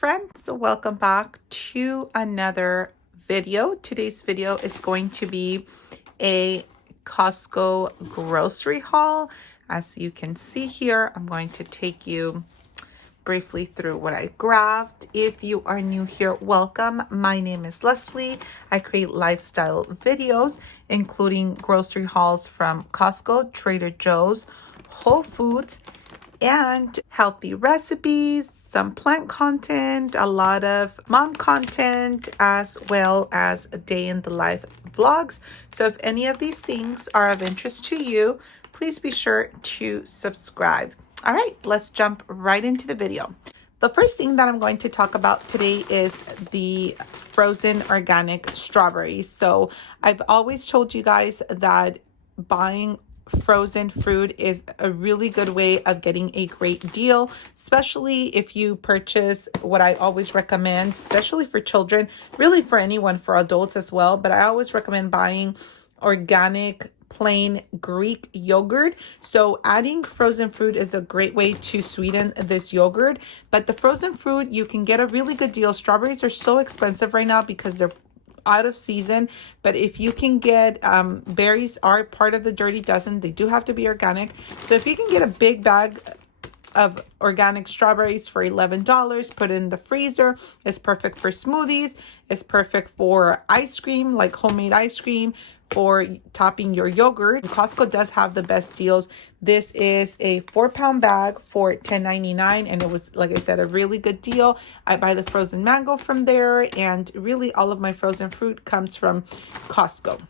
friends, welcome back to another video. Today's video is going to be a Costco grocery haul. As you can see here, I'm going to take you briefly through what I grabbed. If you are new here, welcome. My name is Leslie. I create lifestyle videos, including grocery hauls from Costco, Trader Joe's, Whole Foods, and healthy recipes, some plant content, a lot of mom content, as well as a day in the life vlogs. So if any of these things are of interest to you, please be sure to subscribe. All right, let's jump right into the video. The first thing that I'm going to talk about today is the frozen organic strawberries. So I've always told you guys that buying frozen fruit is a really good way of getting a great deal, especially if you purchase what I always recommend, especially for children, really for anyone, for adults as well. But I always recommend buying organic plain Greek yogurt. So adding frozen fruit is a great way to sweeten this yogurt. But the frozen fruit, you can get a really good deal. Strawberries are so expensive right now because they're out of season, but if you can get berries are part of the dirty dozen. They do have to be organic. So if you can get a big bag of organic strawberries for $11, put it in the freezer. It's perfect for smoothies. It's perfect for ice cream, like homemade ice cream, for topping your yogurt. Costco does have the best deals. This is a 4-pound bag for $10.99, and it was, like I said, a really good deal. I buy the frozen mango from there, and really all of my frozen fruit comes from Costco.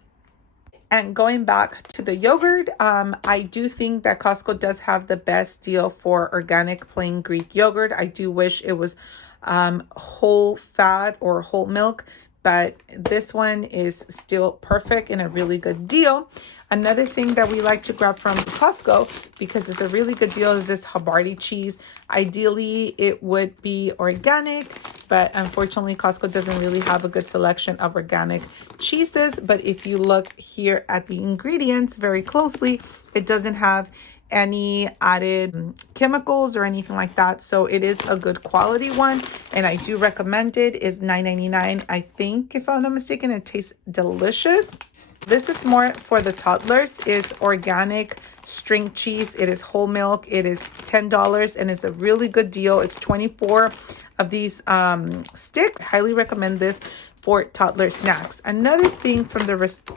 And going back to the yogurt, I do think that Costco does have the best deal for organic plain Greek yogurt. I do wish it was whole fat or whole milk, but this one is still perfect and a really good deal. Another thing that we like to grab from Costco, because it's a really good deal, is this Havarti cheese. Ideally, it would be organic, but unfortunately, Costco doesn't really have a good selection of organic cheeses. But if you look here at the ingredients very closely, it doesn't have any added chemicals or anything like that. So it is a good quality one, and I do recommend it. It's $9.99. I think, if I'm not mistaken, it tastes delicious. This is more for the toddlers. It's organic string cheese. It is whole milk. It is $10, and it's a really good deal. It's 24 of these sticks. Highly recommend this for toddler snacks. Another thing from the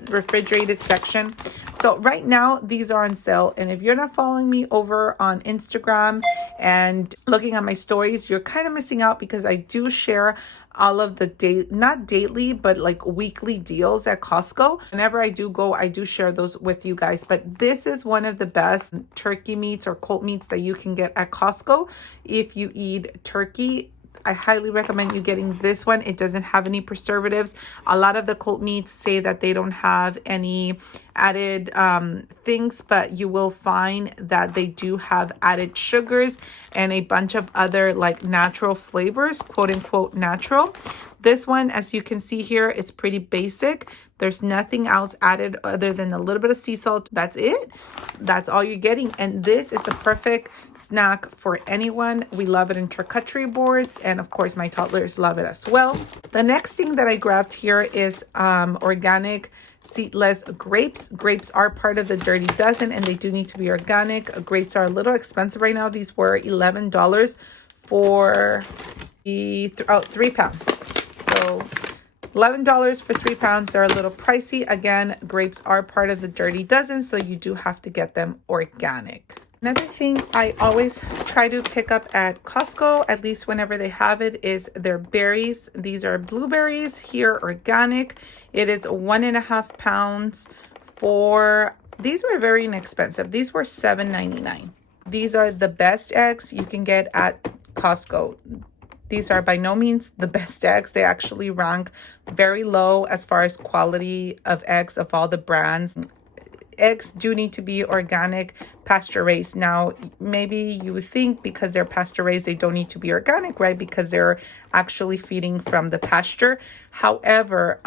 refrigerated section. So right now, these are on sale. And if you're not following me over on Instagram and looking at my stories, you're kind of missing out, because I do share all of the not daily, but like weekly deals at Costco. Whenever I do go, I do share those with you guys. But this is one of the best turkey meats or cold meats that you can get at Costco. If you eat turkey, I highly recommend you getting this one. It doesn't have any preservatives. A lot of the cold meats say that they don't have any added things, but you will find that they do have added sugars and a bunch of other like natural flavors, quote unquote natural. This one, as you can see here, is pretty basic. There's nothing else added other than a little bit of sea salt. That's it. That's all you're getting. And this is a perfect snack for anyone. We love it in charcuterie boards. And of course, my toddlers love it as well. The next thing that I grabbed here is organic seedless grapes. Grapes are part of the dirty dozen, and they do need to be organic. Grapes are a little expensive right now. These were $11 for 3 pounds. So $11 for 3 pounds. They're a little pricey. Again, grapes are part of the dirty dozen, so you do have to get them organic. Another thing I always try to pick up at Costco, at least whenever they have it, is their berries. These are blueberries here, organic. It is 1.5 pounds for, these were very inexpensive. These were $7.99. These are the best eggs you can get at Costco. These are by no means the best eggs. They actually rank very low as far as quality of eggs of all the brands. Eggs do need to be organic, pasture raised. Now, maybe you think because they're pasture raised, they don't need to be organic, right? Because they're actually feeding from the pasture. However,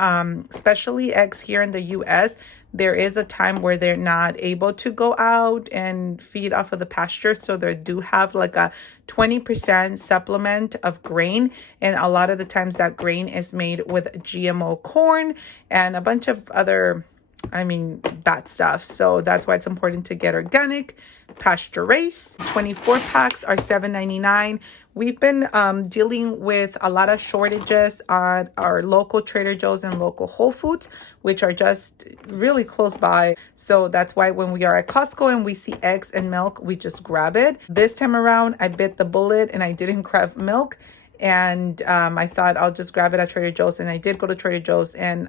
especially eggs here in the US, there is a time where they're not able to go out and feed off of the pasture. So they do have like a 20% supplement of grain. And a lot of the times that grain is made with GMO corn and a bunch of other, bad stuff. So that's why it's important to get organic, pasture raised. 24 packs are $7.99. We've been dealing with a lot of shortages at our local Trader Joe's and local Whole Foods, which are just really close by. So that's why when we are at Costco and we see eggs and milk, we just grab it. This time around, I bit the bullet and I didn't grab milk. And I thought I'll just grab it at Trader Joe's. And I did go to Trader Joe's, and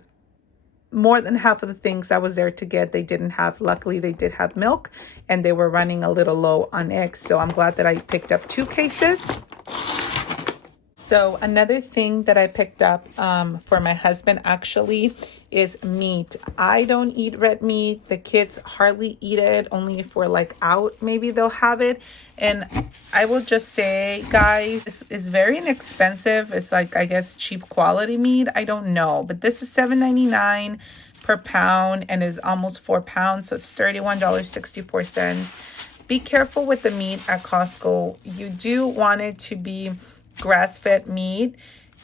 more than half of the things I was there to get, they didn't have. Luckily, they did have milk, and they were running a little low on eggs. So I'm glad that I picked up 2 cases. So another thing that I picked up for my husband actually is meat. I don't eat red meat. The kids hardly eat it. Only if we're like out, maybe they'll have it. And I will just say, guys, it's very inexpensive. It's like, I guess, cheap quality meat. I don't know. But this is $7.99 per pound and is almost 4 pounds. So it's $31.64. Be careful with the meat at Costco. You do want it to be grass-fed meat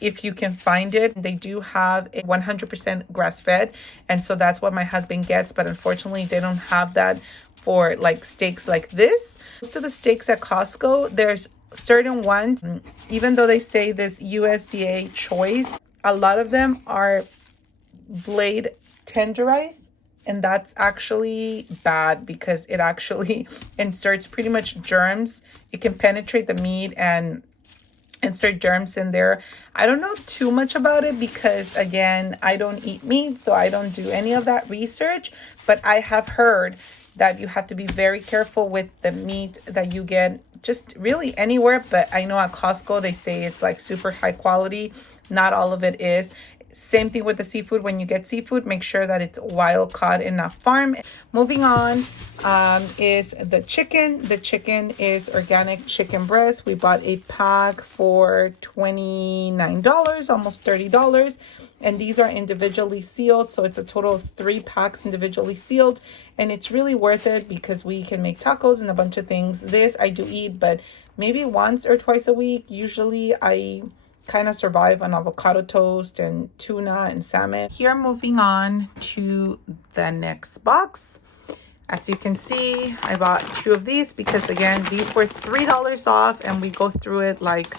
if you can find it. They do have a 100% grass-fed, and so that's what my husband gets. But unfortunately, they don't have that for like steaks like this. Most of the steaks at Costco, there's certain ones, even though they say this USDA choice, a lot of them are blade tenderized. And that's actually bad because it actually inserts pretty much germs. It can penetrate the meat and insert germs in there. I don't know too much about it because, again, I don't eat meat, so I don't do any of that research. But I have heard that you have to be very careful with the meat that you get just really anywhere. But I know at Costco, they say it's like super high quality. Not all of it is. Same thing with the seafood. When you get seafood, make sure that it's wild caught and not farm. Moving on is the chicken. The chicken is organic chicken breast. We bought a pack for $29, almost $30. And these are individually sealed. So it's a total of 3 packs individually sealed. And it's really worth it because we can make tacos and a bunch of things. This I do eat, but maybe once or twice a week. Usually I kind of survive on avocado toast and tuna and salmon. Here, moving on to the next box. As you can see, I bought 2 of these because, again, these were $3 off and we go through it like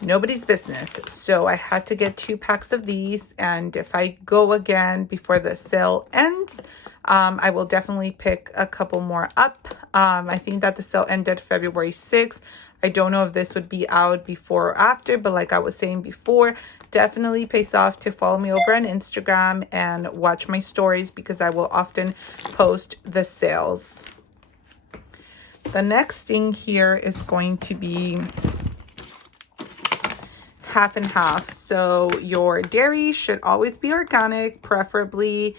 nobody's business. So I had to get 2 packs of these, and if I go again before the sale ends, I will definitely pick a couple more up. I think that the sale ended February 6th. I don't know if this would be out before or after, but like I was saying before, definitely pays off to follow me over on Instagram and watch my stories because I will often post the sales. The next thing here is going to be half and half. So your dairy should always be organic, preferably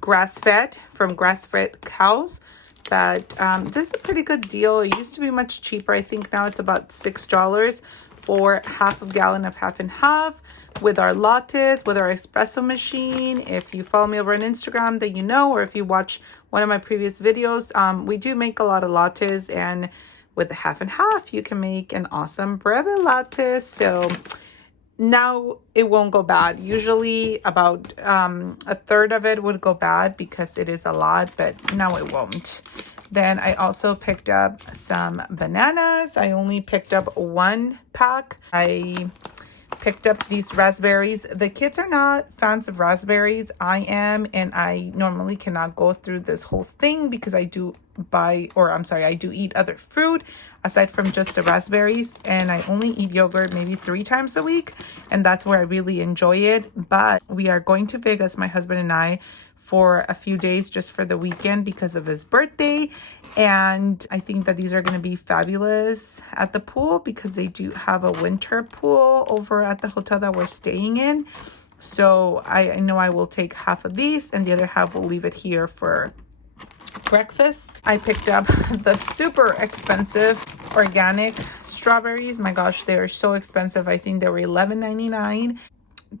grass-fed from grass-fed cows. But this is a pretty good deal. It used to be much cheaper. I think now it's about $6 for half a gallon of half and half. With our lattes, with our espresso machine, if you follow me over on Instagram, that you know, or if you watch one of my previous videos, we do make a lot of lattes, and with the half and half, you can make an awesome breve latte. So now it won't go bad. Usually about a third of it would go bad because it is a lot, but now it won't. Then I also picked up some bananas. I only picked up 1 pack. I picked up these raspberries. The kids are not fans of raspberries. I am, and I normally cannot go through this whole thing because I do eat other fruit aside from just the raspberries, and I only eat yogurt maybe 3 times a week, and that's where I really enjoy it. But we are going to Vegas, my husband and I, for a few days just for the weekend because of his birthday. And I think that these are going to be fabulous at the pool because they do have a winter pool over at the hotel that we're staying in. So I know I will take half of these and the other half will leave it here for breakfast. I picked up the super expensive organic strawberries. My gosh, they are so expensive. I think they were $11.99.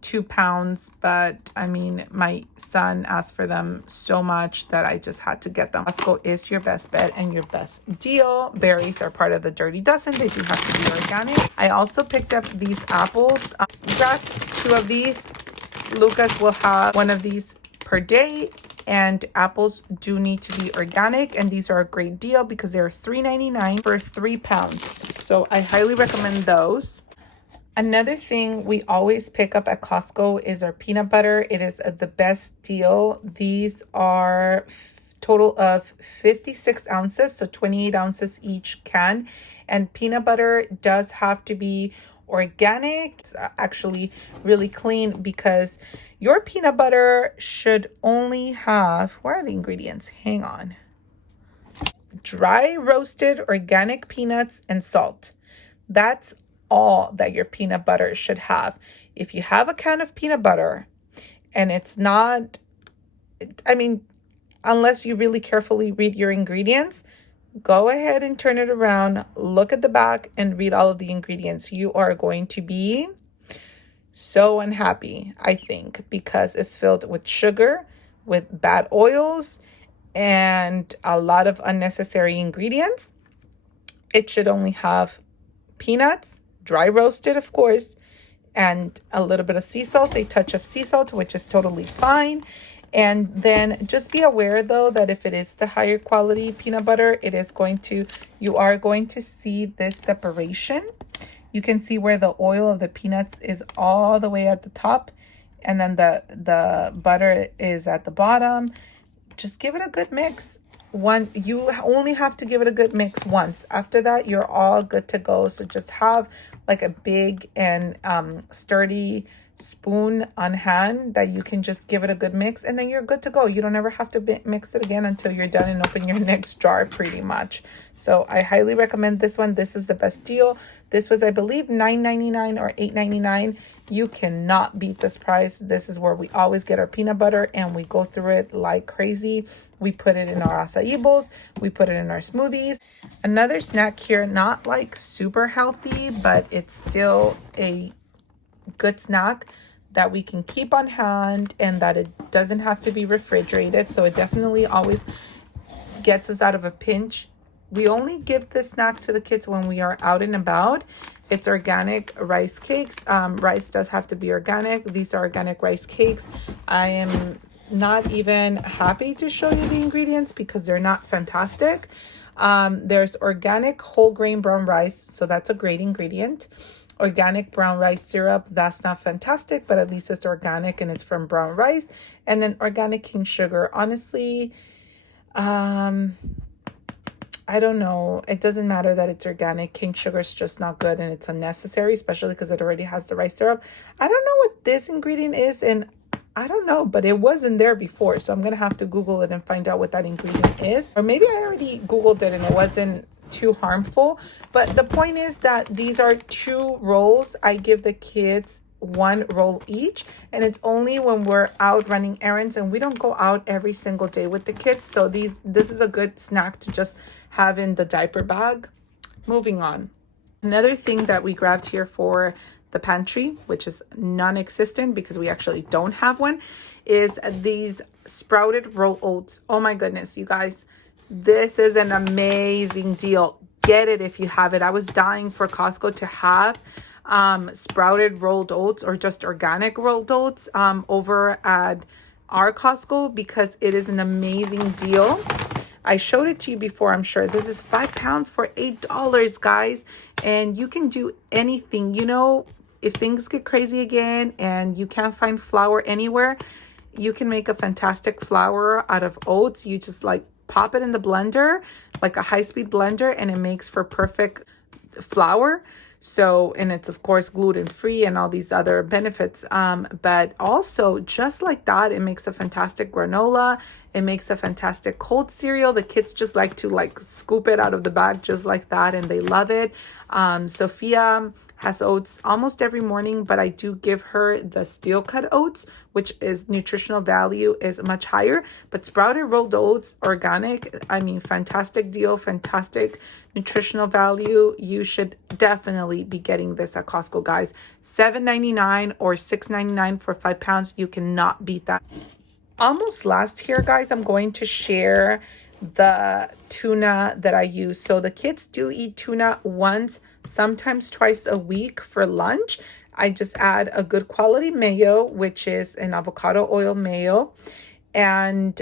2 pounds, but I mean, my son asked for them so much that I just had to get them. Costco is your best bet and your best deal. Berries are part of the dirty dozen. They do have to be organic. I also picked up these apples. Grabbed 2 of these. Lucas will have 1 of these per day, and apples do need to be organic, and these are a great deal because they're $3.99 for 3 pounds. So I highly recommend those. Another thing we always pick up at Costco is our peanut butter. It is the best deal. These are total of 56 ounces, so 28 ounces each can. And peanut butter does have to be organic. It's actually really clean because your peanut butter should only have, where are the ingredients? Hang on. Dry roasted organic peanuts and salt. That's all that your peanut butter should have. If you have a can of peanut butter and it's not, I mean, unless you really carefully read your ingredients, go ahead and turn it around, look at the back and read all of the ingredients. You are going to be so unhappy, I think, because it's filled with sugar, with bad oils, and a lot of unnecessary ingredients. It should only have peanuts, dry roasted, of course, and a little bit of sea salt, a touch of sea salt, which is totally fine. And then just be aware though that if it is the higher quality peanut butter, you are going to see this separation. You can see where the oil of the peanuts is all the way at the top, and then the butter is at the bottom. Just give it a good mix. You only have to give it a good mix once. After that, you're all good to go. So just have like a big and sturdy spoon on hand that you can just give it a good mix, and then you're good to go. You don't ever have to mix it again until you're done and open your next jar pretty much. So I highly recommend this one. This is the best deal. This was, I believe, $9.99 or $8.99. You cannot beat this price. This is where we always get our peanut butter, and we go through it like crazy. We put it in our acai bowls. We put it in our smoothies. Another snack here, not like super healthy, but it's still a good snack that we can keep on hand and that it doesn't have to be refrigerated. So it definitely always gets us out of a pinch. We only give this snack to the kids when we are out and about. It's organic rice cakes. Rice does have to be organic. These are organic rice cakes. I am not even happy to show you the ingredients because they're not fantastic. There's organic whole grain brown rice, so that's a great ingredient. Organic brown rice syrup, that's not fantastic, but at least it's organic and it's from brown rice. And then organic cane sugar. Honestly, I don't know. It doesn't matter that it's organic. Cane sugar is just not good and it's unnecessary, especially because it already has the rice syrup. I don't know what this ingredient is, and I don't know, but it wasn't there before. So I'm going to have to Google it and find out what that ingredient is. Or maybe I already Googled it and it wasn't too harmful. But the point is that these are 2 rolls. I give the kids 1 roll each, and it's only when we're out running errands, and we don't go out every single day with the kids. So this is a good snack to just have in the diaper bag. Moving on. Another thing that we grabbed here for the pantry, which is non-existent because we actually don't have one, is these sprouted roll oats. Oh my goodness, you guys, this is an amazing deal. Get it if you have it. I was dying for Costco to have sprouted rolled oats or just organic rolled oats over at our Costco because it is an amazing deal. I showed it to you before, I'm sure. This is 5 pounds for $8, guys. And you can do anything. You know, if things get crazy again and you can't find flour anywhere, you can make a fantastic flour out of oats. You just like pop it in the blender, like a high-speed blender, and it makes for perfect flour. So, and it's of course gluten-free and all these other benefits. But also just like that, it makes a fantastic granola It makes a fantastic cold cereal. The kids just like to like scoop it out of the bag just like that, and they love it. Sophia has oats almost every morning, but I do give her the steel cut oats, which is nutritional value is much higher. But sprouted rolled oats, organic, I mean, fantastic deal, fantastic nutritional value. You should definitely be getting this at Costco, guys. $7.99 or $6.99 for 5 pounds. You cannot beat that. Almost last here, guys, I'm going to share the tuna that I use. So the kids do eat tuna once, sometimes twice a week for lunch. I just add a good quality mayo, which is an avocado oil mayo, and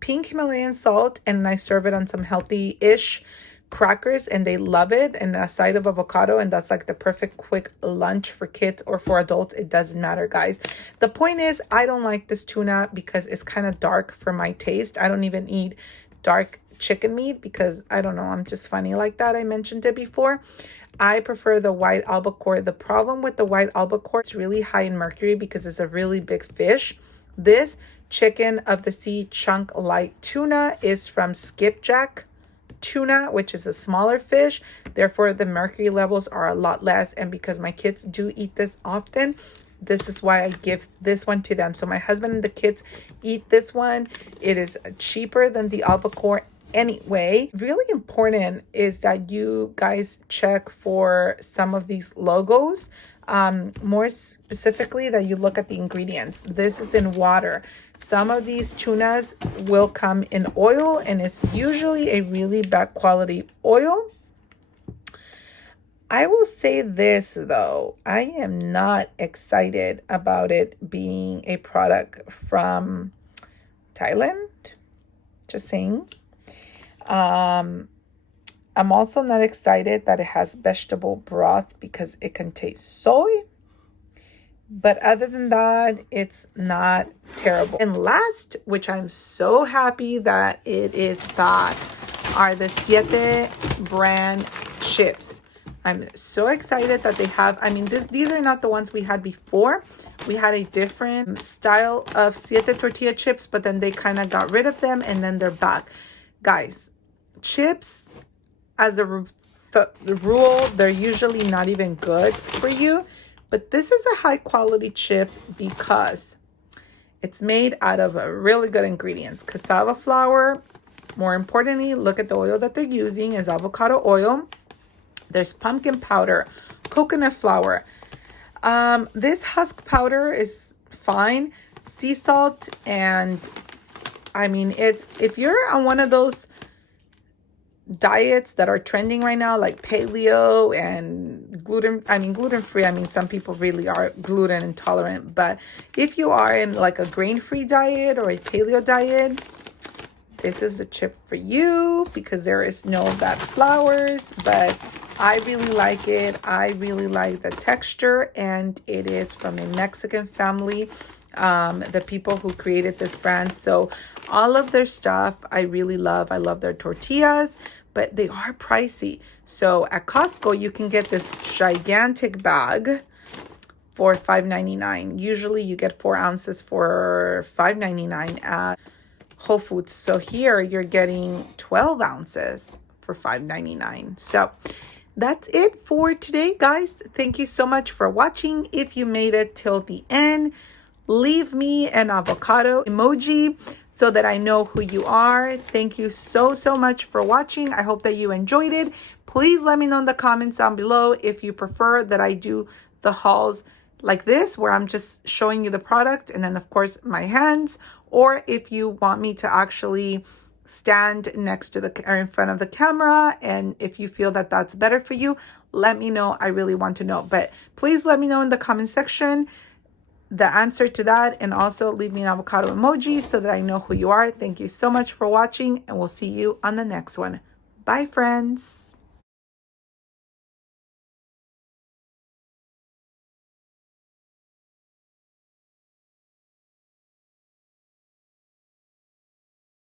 pink Himalayan salt, and I serve it on some healthy-ish crackers, and they love it, and a side of avocado, and that's like the perfect quick lunch for kids or for adults. It doesn't matter, guys. The point is, I don't like this tuna because it's kind of dark for my taste. I don't even eat dark chicken meat because I don't know, I'm just funny like that. I mentioned it before. I prefer the white albacore. The problem with the white albacore, it's really high in mercury because it's a really big fish. This chicken of the sea chunk light tuna is from skipjack tuna, which is a smaller fish. Therefore, the mercury levels are a lot less. And because my kids do eat this often, this is why I give this one to them. So my husband and the kids eat this one. It is cheaper than the albacore anyway. Really important is that you guys check for some of these logos. More specifically, that you look at the ingredients. This is in water. Some of these tunas will come in oil, and it's usually a really bad quality oil. I will say this though, I am not excited about it being a product from Thailand. Just saying. I'm also not excited that it has vegetable broth because it contains soy. But other than that, it's not terrible. And last, which I'm so happy that it is back, are the Siete brand chips. I'm so excited that they have, I mean, these are not the ones we had before. We had a different style of Siete tortilla chips, but then they kind of got rid of them and then they're back. Guys, chips, as a rule, they're usually not even good for you. But this is a high quality chip because it's made out of really good ingredients. Cassava flour. More importantly, look at the oil that they're using is avocado oil. There's pumpkin powder, coconut flour. This husk powder is fine. Sea salt, and I mean, if you're on one of those diets that are trending right now, like paleo and gluten-free. I mean, some people really are gluten intolerant, but if you are in like a grain-free diet or a paleo diet, this is a chip for you because there is no bad flours, but I really like it. I really like the texture, and it is from a Mexican family, the people who created this brand. So all of their stuff I really love. I love their tortillas, but they are pricey. So at Costco, you can get this gigantic bag for $5.99. Usually you get 4 ounces for $5.99 at Whole Foods. So here you're getting 12 ounces for $5.99. So that's it for today, guys. Thank you so much for watching. If you made it till the end, leave me an avocado emoji so that I know who you are. Thank you so much for watching. I hope that you enjoyed it. Please let me know in the comments down below if you prefer that I do the hauls like this, where I'm just showing you the product and then of course my hands, or if you want me to actually stand next to or in front of the camera, and if you feel that that's better for you, let me know. I really want to know. But please let me know in the comment section the answer to that, and also leave me an avocado emoji so that I know who you are. Thank you so much for watching, and we'll see you on the next one. Bye, friends.